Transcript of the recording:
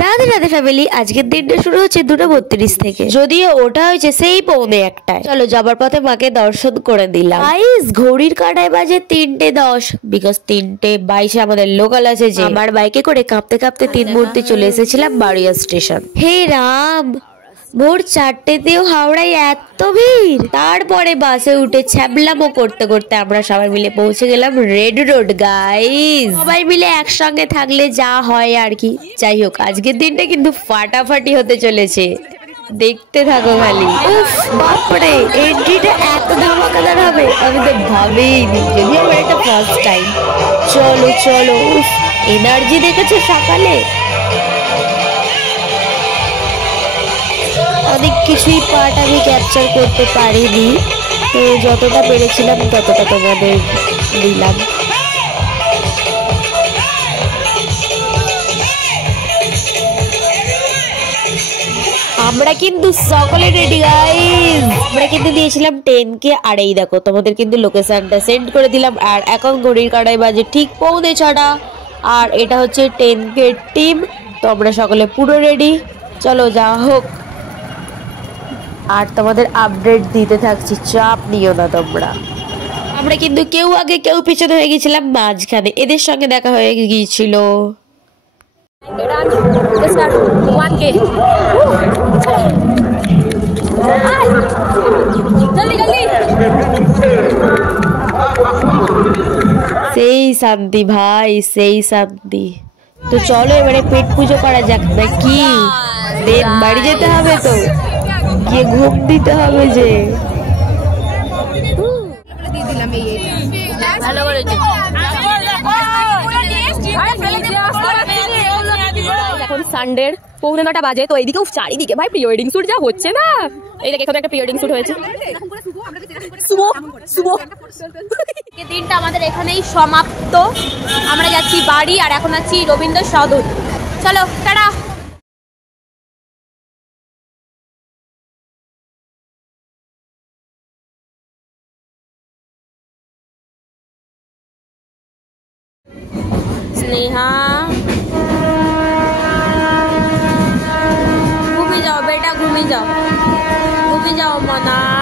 Radhe Radhe family, আজকের দিনটা শুরু হচ্ছে 2:32 থেকে, যদিও ওটা হয়েছে সেই 1:45। চলো যাবার পথে মাকে দর্শন করে দিলাম। গাইস ঘড়ির কাঁটায় বাজে 3:10, বিকজ 3:22 আমাদের লোকাল আছে। যে আমার বাইকে করে কাঁপতে কাঁপতে 3 মুহূর্তে চলে এসেছিলাম বাড়িয়া স্টেশন। হে রাম, ভোর 4টেতেও হাওড়ায় এত ভিড়। তারপরে বাসে উঠে ছ্যাবলামো করতে করতে আমরা সবাই মিলে পৌঁছে গেলাম রেড রোড। গাইস সবাই মিলে একসঙ্গে থাকলে যা হয় আর কি। যাই হোক, আজকের দিনটা কিন্তু ফাটাফাটি হতে চলেছে, দেখতে থাকো খালি। উফ বাপরে, এন্ট্রিটা এত ধামাকাদার হবে আমি তো ভাবিনি, যদিও আমার এটা ফার্স্ট টাইম। চলো চলো, উফ এনার্জি দেখেছো সকালে। অনেক কিছুই পার্ট আমি ক্যাপচার করতে পারিনি, তো যতটা পেরেছিলাম ততটা তোমাদের দিলাম। আমরা কিন্তু সকলে রেডি গাইস। আমরা কিন্তু দিয়েছিলাম 10K, আর এই দেখো তোমাদের কিন্তু লোকেশনটা সেন্ড করে দিলাম। আর এখন ঘড়ির কাঁটায় বাজে ঠিক 6:45, আর এটা হচ্ছে 10K টিম। তো আমরা সকলে পুরো রেডি, চলো যা হোক। আর তোমাদের আপডেট দিতে থাকছি, চাপ নিও না তোমরা। আমরা কিন্তু কেউ আগে কেউ পিছনে হয়ে গেছিলাম মাঝখানে, এদের সঙ্গে দেখা হয়ে গিয়েছিল। সেই শান্তি ভাই, সেই শান্তি। তো চলো এবারে পেট পুজো করা যাক নাকি। দেন বাড়ি যেতে হবে, তো গিয়ে ঘুম দিতে হবে যে। এখন সানডের 9:15 বাজে, তো এইদিকে চারিদিকে ভাই প্রি ওয়েডিং শুট যা হচ্ছে না। এই দেখো এখানে একটা প্রি ওয়েডিং শুট হয়েছে। দিনটা আমাদের এখানেই সমাপ্ত। আমরা যাচ্ছি বাড়ি, আর এখন আছি রবীন্দ্র সদন। চলো টাটা। स्नेहा घूमे जाओ बेटा, घूमे जाओ मना।